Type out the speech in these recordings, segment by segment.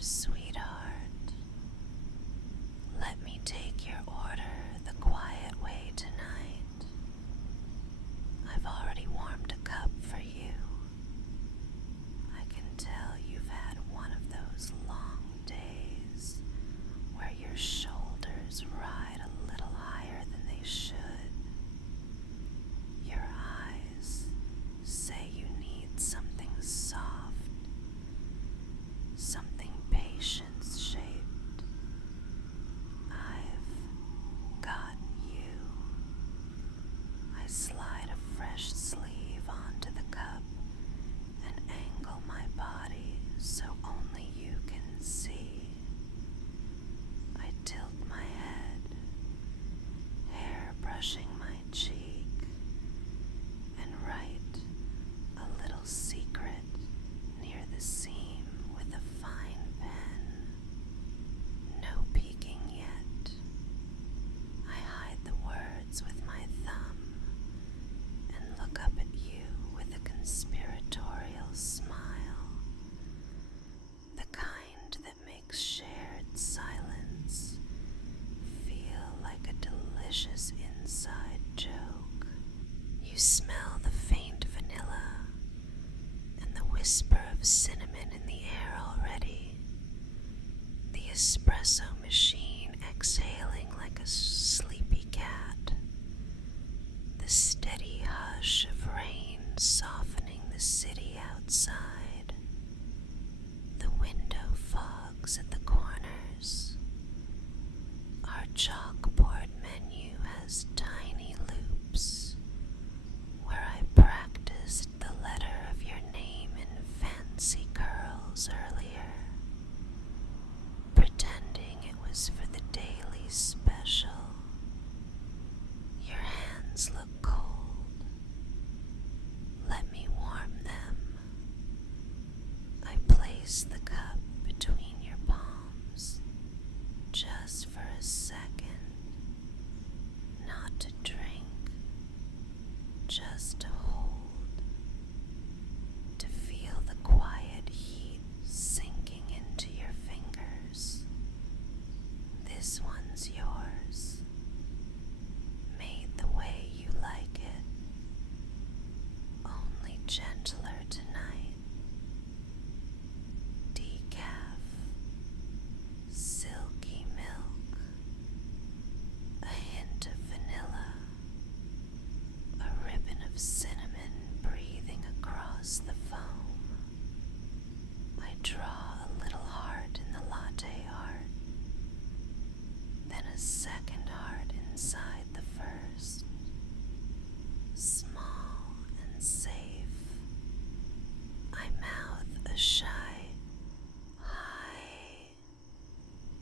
sweetheart. Let me take your order the quiet way tonight. I've already warmed a cup for you. I can tell you've had one of those long days where your shoulders ride a little higher than they should. Your eyes say you need something soft, something patience-shaped. I've got you. I slide a fresh sleeve onto the cup and angle my body so only you can see. I tilt my head, hair brushing my cheek, and write a little secret near the seam with a fine pen. No peeking yet. I hide the words with my thumb and look up at you with a conspiratorial smile, the kind that makes shared silence feel like a delicious inside joke. You smell the faint vanilla and the whisper of cinnamon in the air already, the espresso machine exhaling like a sleepy cat, the steady hush of rain softening the city outside, the window fogs at the corners. Our chalkboard menu has tiny loops where I practiced the letter of your name in fancy curls earlier, pretending it was for the daily special. Your hands look cold. Let me warm them. I place the cup between your palms, just for a second, not to drink, just to hold, to feel the quiet heat sinking into your fingers. This one's yours, made the way you like it, only gentler tonight. Decaf, silky milk, a hint of vanilla, a ribbon of cinnamon breathing across the foam. I draw a little heart in the latte art, then a second heart inside the first, small and safe. I mouth a shy hi,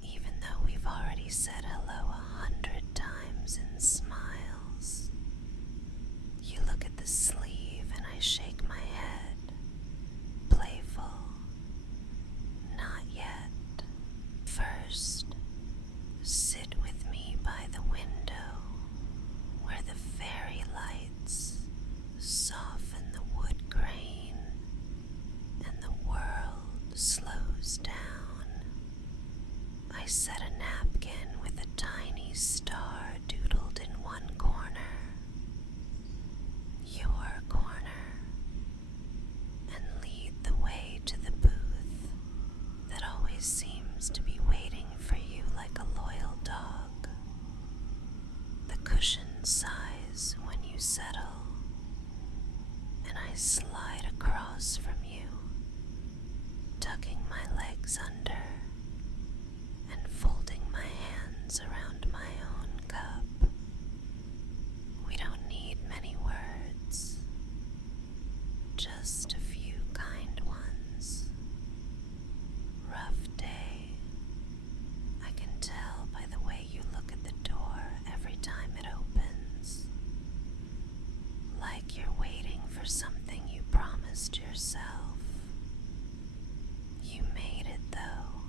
even though we've already said hello 100 times in smiles. You look at the sleeve and I shake my head, playful. Not yet. First, sit with me by the window where the fairy lights soften the wood grain and the world slows down. I set a napkin with a tiny star doodled in one corner, your corner, and lead the way to the booth that always seems to be waiting for you like a loyal dog. The cushion sighs when you settle, and I slide across from you, tucking my legs under and folding my hands around my own cup. We don't need many words, just a few kind ones. Rough day. I can tell by the way you look at the door every time it opens. Like you're waiting for something you promised yourself. You made it though.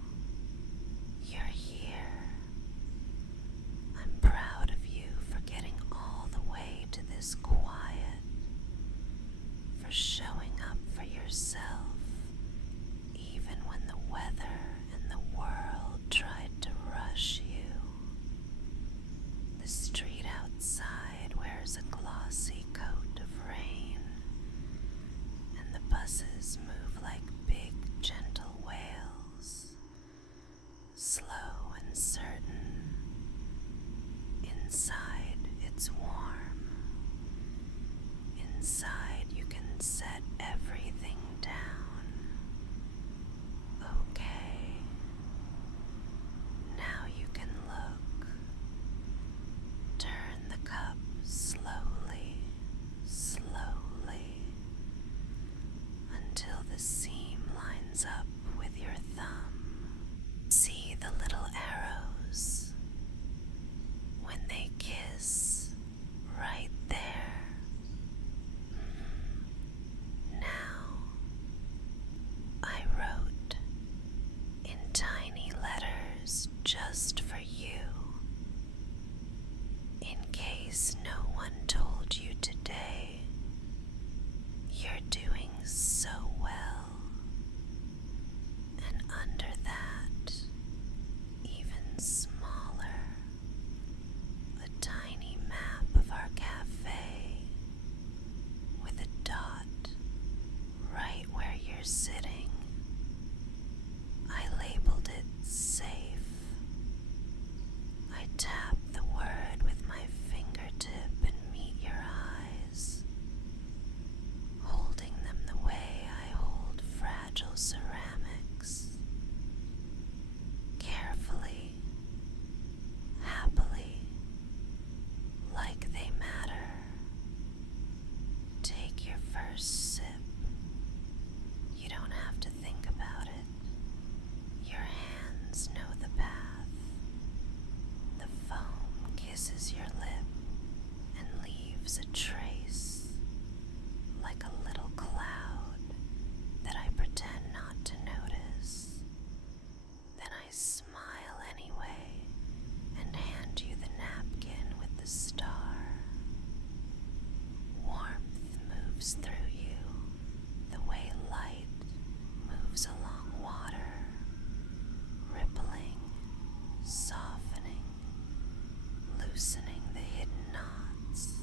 news just for you. In case no one told you today, you're doing so well. And under that, even smaller, a tiny map of our cafe with a dot right where you're sitting. I labeled it safe. I tap the word with my fingertip and meet your eyes, holding them the way I hold fragile ceramics, carefully, happily, like they matter. Take your first sip. You don't have to think about it. Your hands know the path. The foam kisses your lip and leaves a trace, like a little cloud that I pretend not to notice. Then I smile anyway and hand you the napkin with the star. Warmth moves through you the way light moves along water, rippling, softening, loosening the hidden knots.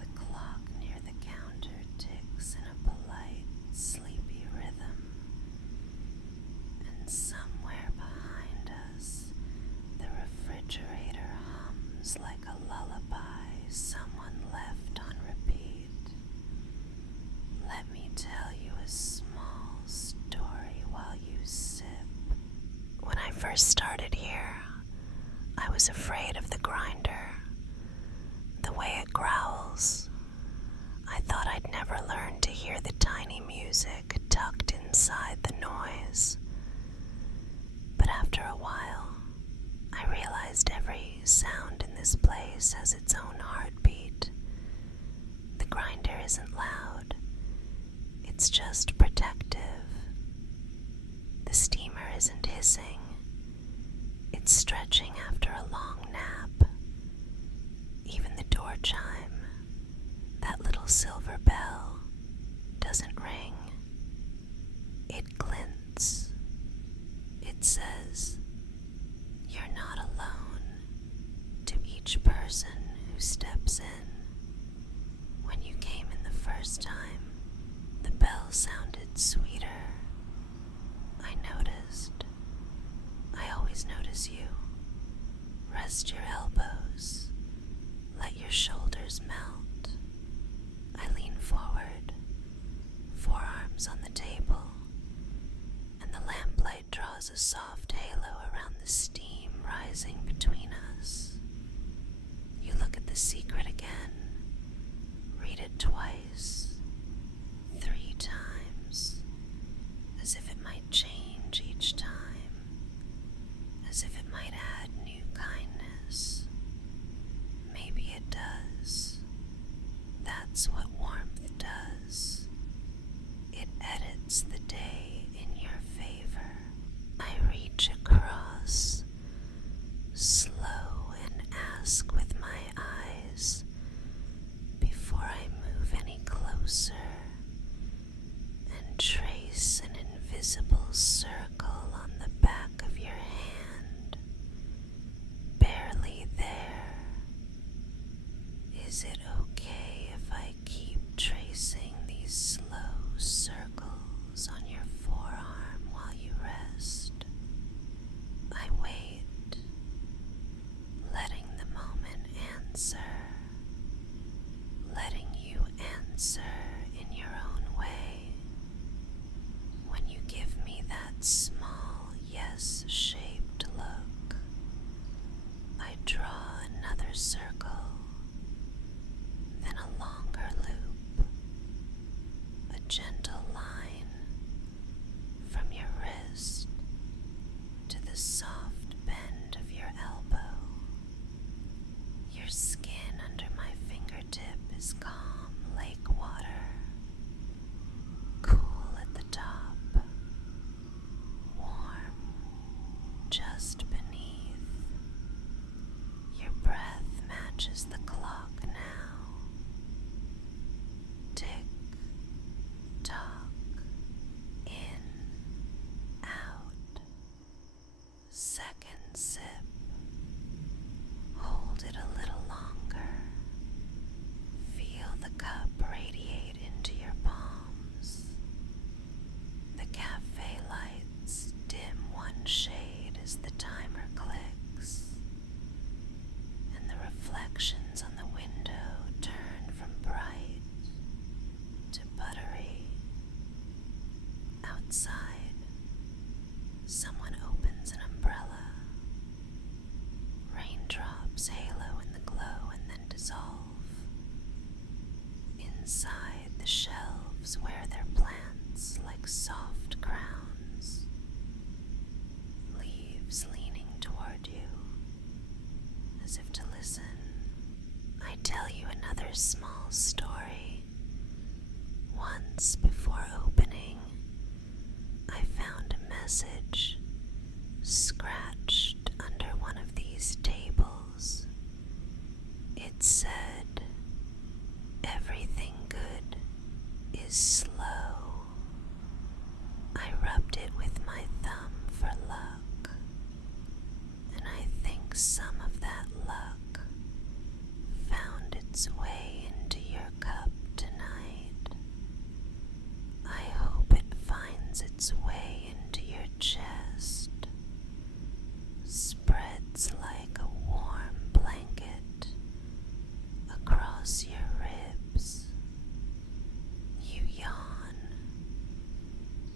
The clock near the counter ticks in a polite, sleepy rhythm, and somewhere behind us, the refrigerator hums like a lullaby someone left on repeat. Let me tell you a small story while you sip. When I first started here, I was afraid of the grinder, the way it growls. I thought I'd never learn to hear the tiny music tucked inside the noise. But after a while, I realized every sound in this place has its own heartbeat. The grinder isn't loud. It's just protective. The steamer isn't hissing. It's stretching after a long nap. Even the door chime, that little silver bell, doesn't ring. It glints. It says, "You're not alone," to each person who steps in. When you came in the first time, the bell sounded sweeter. I noticed. I always notice you. Rest your elbows. Let your shoulders melt. I lean forward, forearms on the table, and the lamplight draws a soft halo around the steam rising between us. You look at the secret again. Read it twice, 3 times, as if it might change each time, as if it might add new kindness. Maybe it does. That's what warmth does. It edits the day in your favor. I reach across, slow, and ask with my eyes, before I move any closer, and trace an invisible circle on the back of your hand, barely there. Is it okay if I keep tracing these slow circles on your forearm while you rest? I wait, letting the moment answer, letting you answer in your own way. When you give me that small yes-shaped look, I draw another circle, then a longer loop, a gentle line from your wrist to the soft bend of your elbow. Your skin under my fingertip is calm lake water, cool at the top, small story. Once before opening, I found a message scratched under one of these tables. It said, "Everything good is slow." I rubbed it with my thumb for luck, and I think some of that luck found its way into your cup tonight. I hope it finds its way into your chest, spreads like a warm blanket across your ribs. You yawn,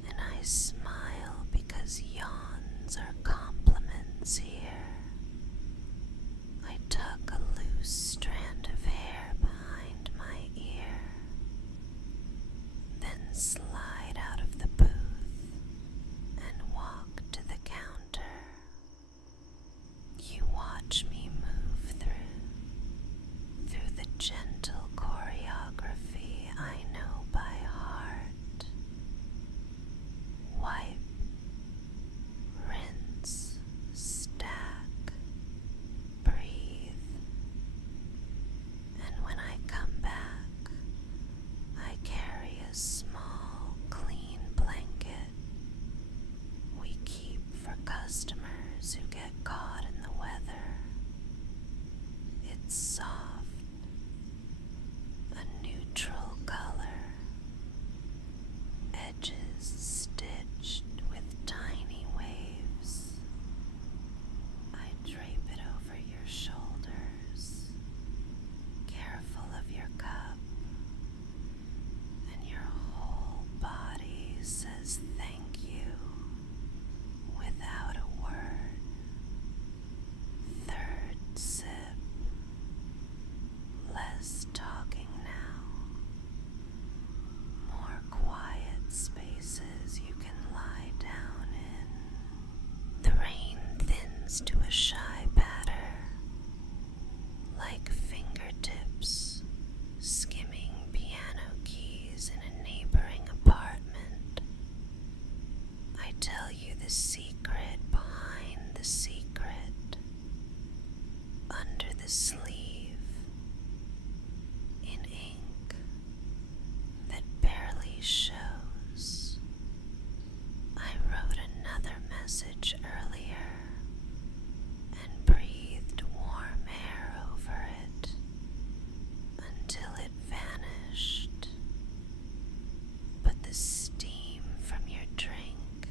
and I smile because yawns are compliments here. I tuck a loose strand of hair behind my ear, then slide out of the booth and walk to the counter. You watch me move through the gentle choreography I know by heart. Wipe, rinse, stack, breathe. And when I come back, I carry a small, clean blanket we keep for customers who get caught in the weather. It's soft, a neutral color, edges stitched with tiny waves. I drape it over your shoulders, careful of your cup, and your whole body says thank you without a word. Third sip. Less talking now. More quiet spaces you can lie down in. The rain thins to a shy patter, like fingertips skimming piano keys in a neighboring apartment. I tell you the secret behind the secret, under the sleeve, in ink that barely shows. I wrote another message earlier and breathed warm air over it until it vanished. But the steam from your drink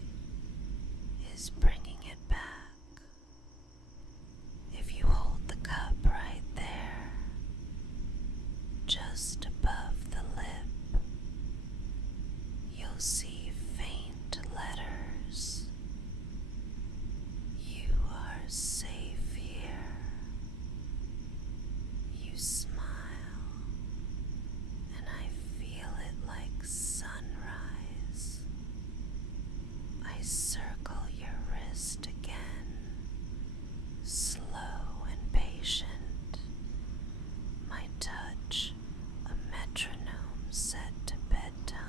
is bringing it back. If you hold the cup right there, just above the lip, you'll see faint letters. You are safe here. You smile, and I feel it like sunrise. I circle your wrist again, slow and patient. My touch, a metronome set to bedtime.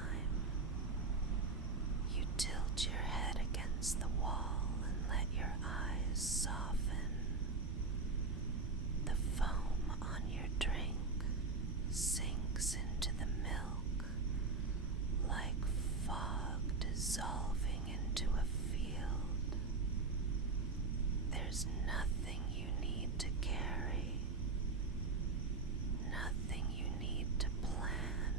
You tilt your head against the wall and let your eyes soften. The foam on your drink sinks into the milk like fog dissolving into a field. There's nothing you need to carry, nothing you need to plan.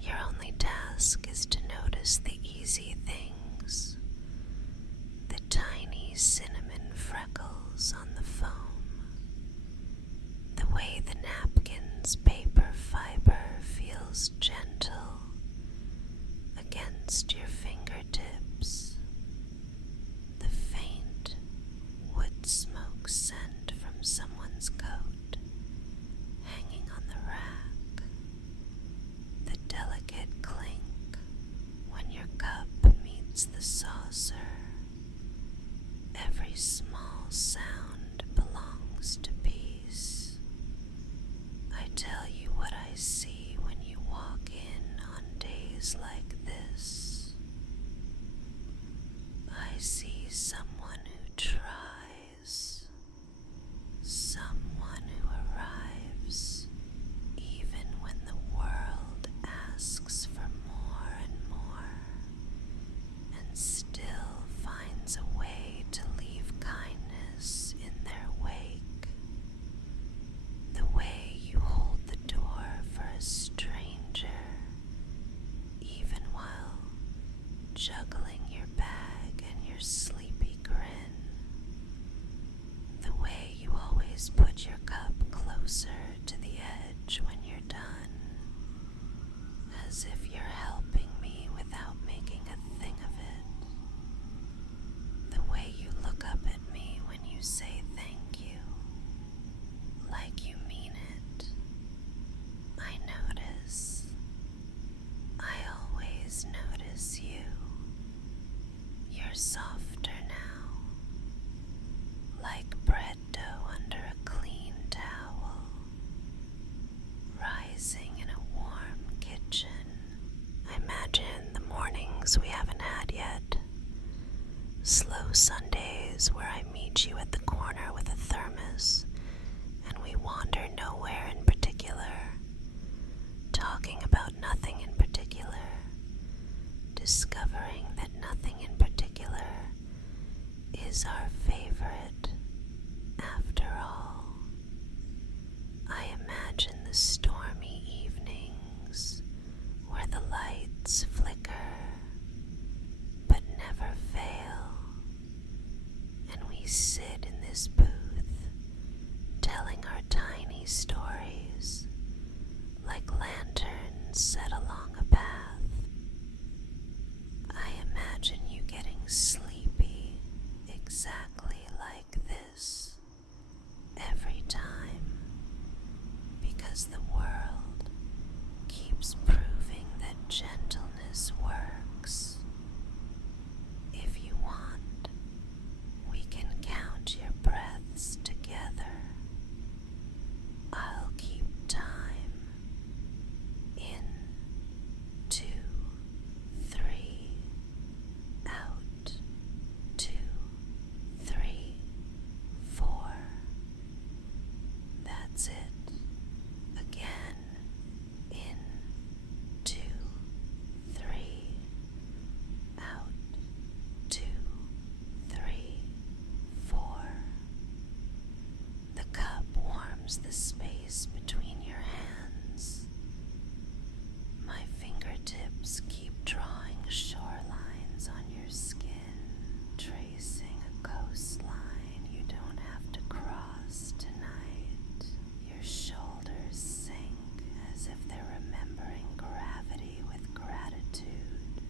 Your only task is to notice the easy things, the tiny cinnamon freckles on the foam, the way the napkin's paper fiber feels gentle against your fingertips, the faint wood smell see someone who tries, someone who arrives even when the world asks for more and more, and still finds a way to leave kindness in their wake. The way you hold the door for a stranger, even while juggling your bag and your sleepy grin. The way you always put your cup closer to the edge when you're done, as if you're helping me without making a thing of it. The way you look up at me when you say thank you, like you mean it. I notice. I always notice you. You're softer now, like bread dough under a clean towel, rising in a warm kitchen. I imagine the mornings we haven't had yet, slow Sundays where I meet you at the corner with a thermos and we wander nowhere in particular, talking about nothing in particular, discovering that nothing in particular is our favorite after all. I imagine the stormy evenings where the lights flicker but never fail, and we sit in this booth telling our tiny stories like lanterns set along a path. I imagine you getting sleepy exactly like this every time, because the world keeps proving that gentleness works. If you want, we can count your breaths together. I'll keep time. In, 2, 3, out, 2, 3, 4. That's it. Again. In, 2, 3, out, 2, 3, 4. The cup warms the space between your hands. My fingertips keep drawing shorelines on your skin, tracing a coastline you don't have to cross tonight. Your shoulders sink as if they're remembering gravity with gratitude.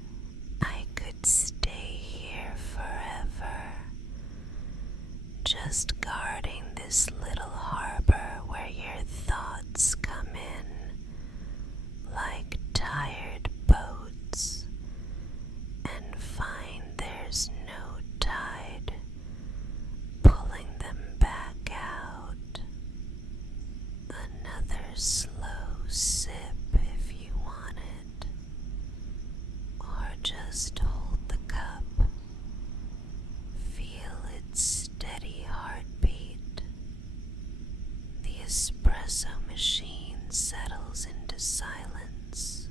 I could stay here forever, just guarding this little harbor where your thoughts come in like tired boats and find there's no tide pulling them back out. Another slow sip if you want it, or just hold the cup. Feel its steady heartbeat. The espresso machine settles into silence,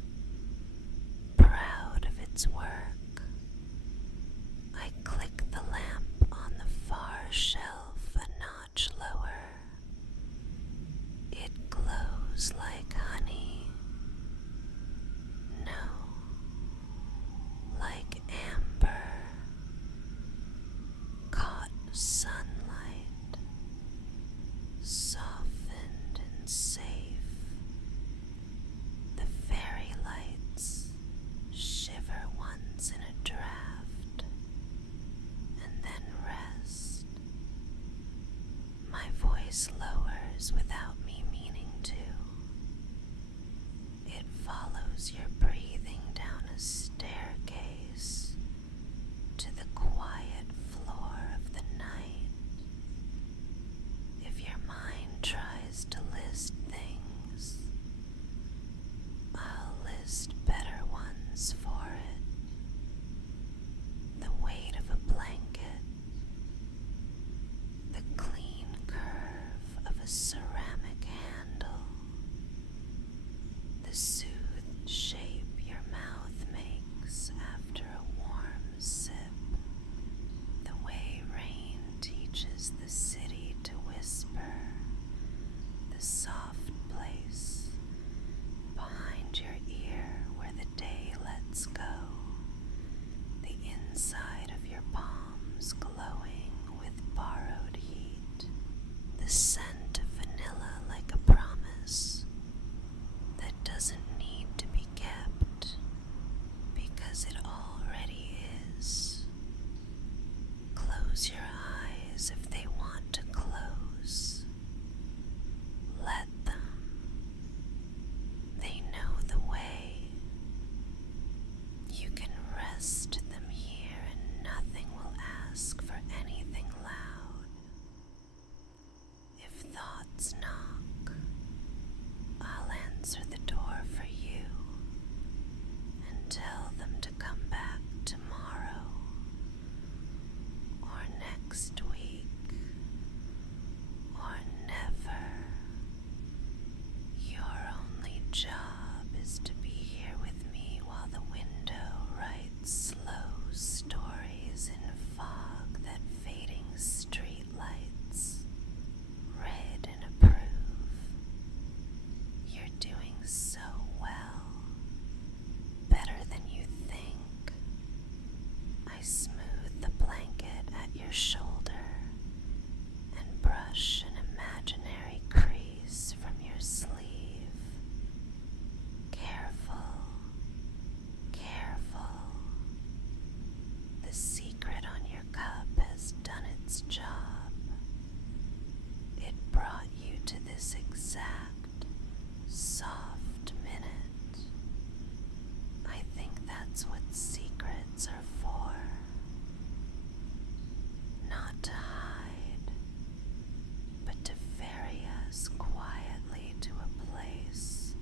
proud of its work. I click the lamp on the far shelf a notch lower. It glows like honey. No, like amber. Caught sunlight, softened and safe. The fairy lights shiver once in a draft and then rest. My voice lowers without me meaning to. It follows your breathing down a staircase to the quiet floor of the night. close your eyes if they want to close. Let them. They know the way. You can rest them here and nothing will ask for anything loud. If thoughts knock, I'll answer the door for you and tell them to come back tomorrow or next week or never. Your only job is to be here with me while the window writes slow stories in fog that fading street lights read and approve. You're doing so well, better than you think. I smooth the blanket at your shoulder and brush an imaginary crease from your sleeve. Careful, careful. The secret on your cup has done its job. It brought you to this exact, soft minute. I think that's what secrets are for. Not to hide, but to ferry us quietly to a place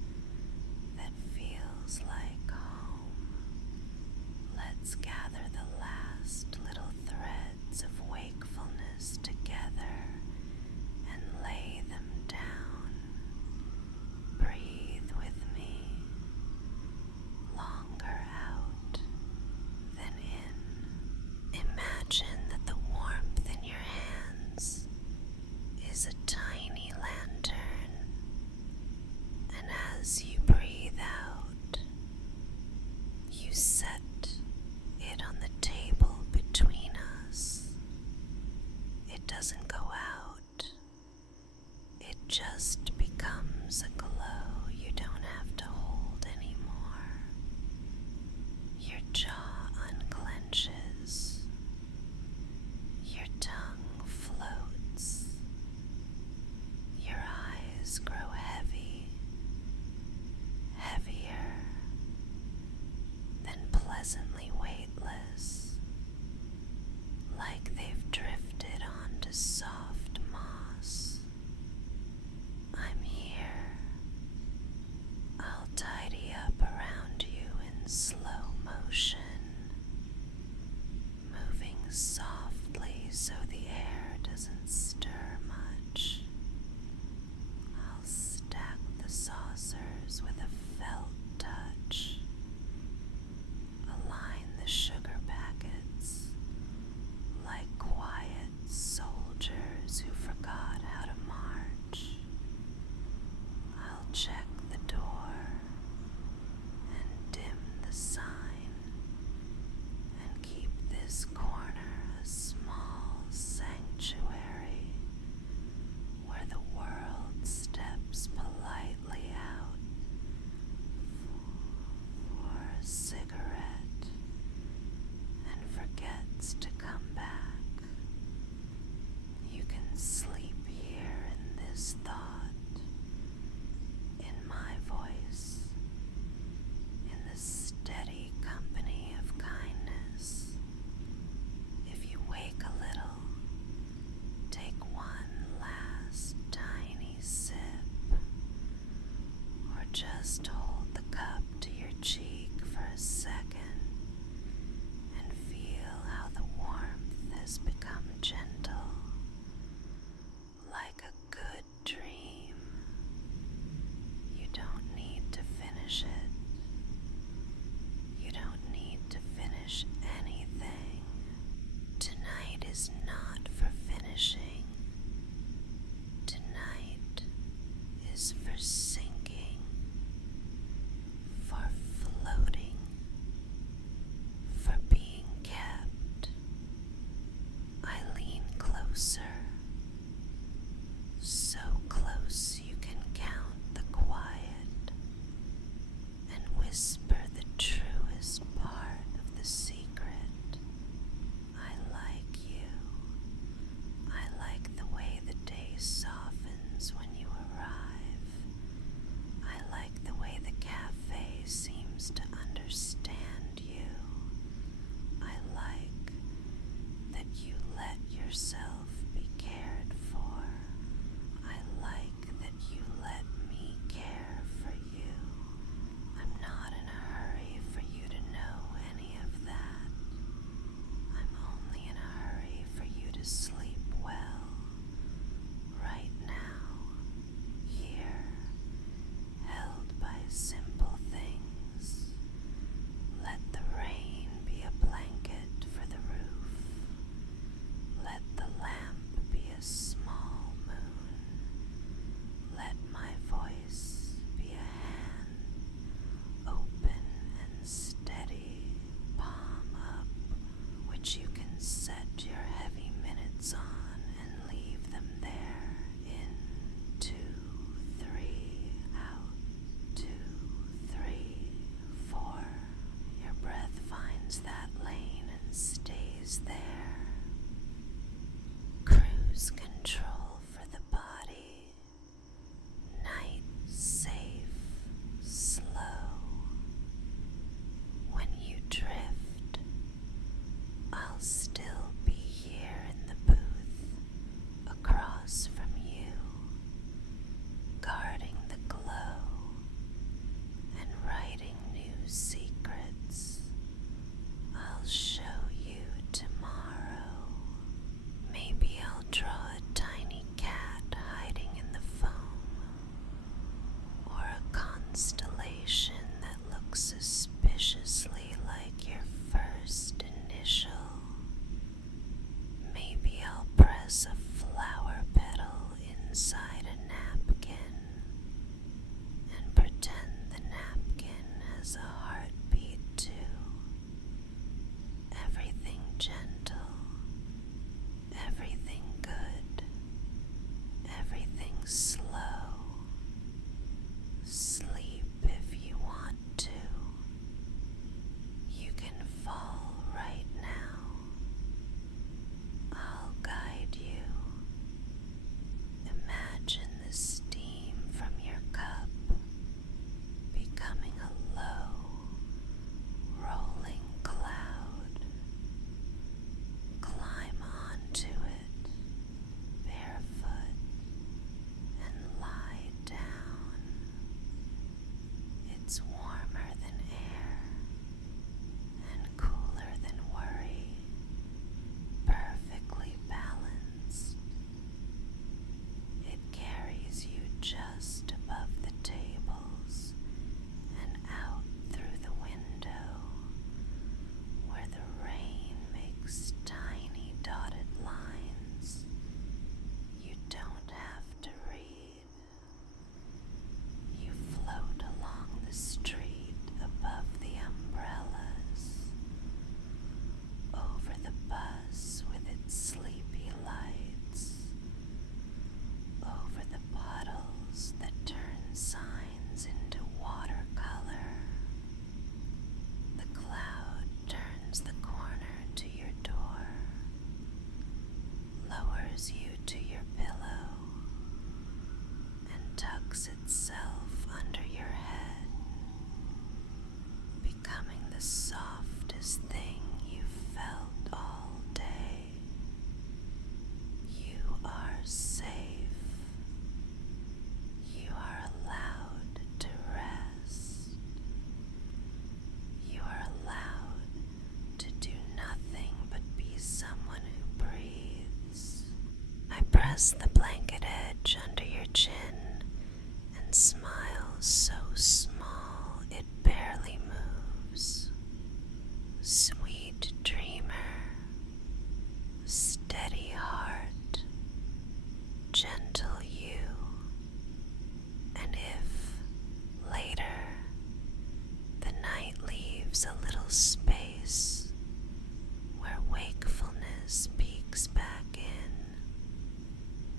that feels like home. Let's gather the last little threads of wakefulness together and lay them down. Breathe with me, longer out than in. Imagine that the warmth in your hands is a tiny lantern, and as you breathe out, you set it on the table between us. It doesn't go out. It just becomes a glow you don't have to hold anymore. Your jaw unclenches. Your tongue floats. Your eyes grow heavy, heavier, then pleasantly weightless, like they've drifted onto soft moss. I'm here. I'll tidy up around you in slow motion, moving softly so the air doesn't stir much. I'll stack the saucers with a felt touch, align the sugar packets like quiet soldiers who forgot how to march. I'll check the door and dim the sign and keep this corner a small sanctuary where the world steps politely out for a cigarette and forgets to come back. You can sleep here in this thought, in my voice, in the steady company of kindness. If you wake a little, take one last tiny sip, or just hold the cup to your cheek for a second and feel how the warmth has become gentle, like a good dream. You don't need to finish it. You don't need to finish anything. Tonight is not for finishing. Tonight is for sinking, for floating, for being kept. I lean closer, so close you can count the quiet, and whisper the truest part of the secret. I like you. toss a flower petal inside a napkin and pretend the napkin has a heartbeat too. Everything gentle, everything good, everything slow. Sleep if you want to. You can fall right now. I'll guide you. Imagine the steam from your cup becoming a low, rolling cloud. Climb onto it, barefoot, and lie down. It's warmer than air and cooler than worry, perfectly balanced. It carries you just above the tables and out through the window where the rain makes tiny dotted lines you don't have to read. You float along the street above the umbrellas, over the bus with its sleepy lights, over the puddles that turn signs into watercolor. The cloud turns the corner to your door, lowers you to your pillow, and tucks itself under your head, becoming the softest thing you've felt all day. You are safe. You are allowed to rest. You are allowed to do nothing but be someone who breathes. I press the blanket edge under your chin and smile so small it barely moves. Sweet dreamer, steady heart, gentle you. And if later the night leaves a little space where wakefulness peeks back in,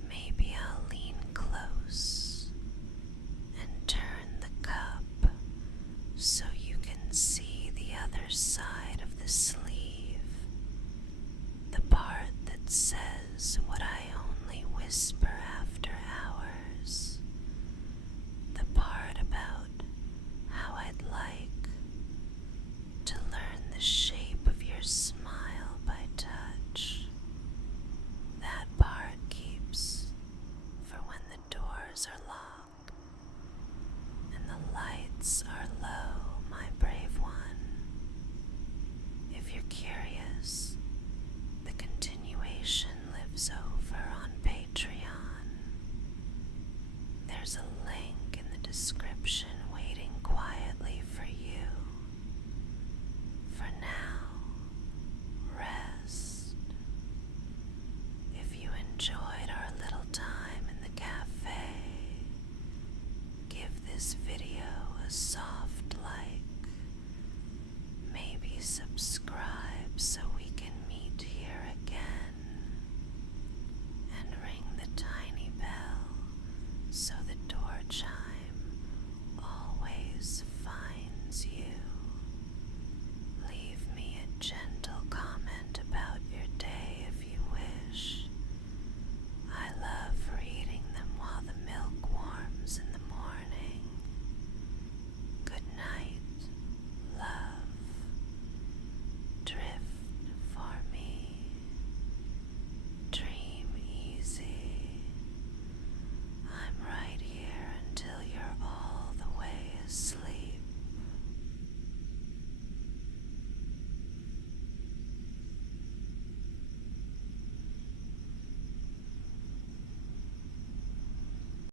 maybe I'll lean close and turn the cup so you can see the other side of the sleeve, the part that says what I only whisper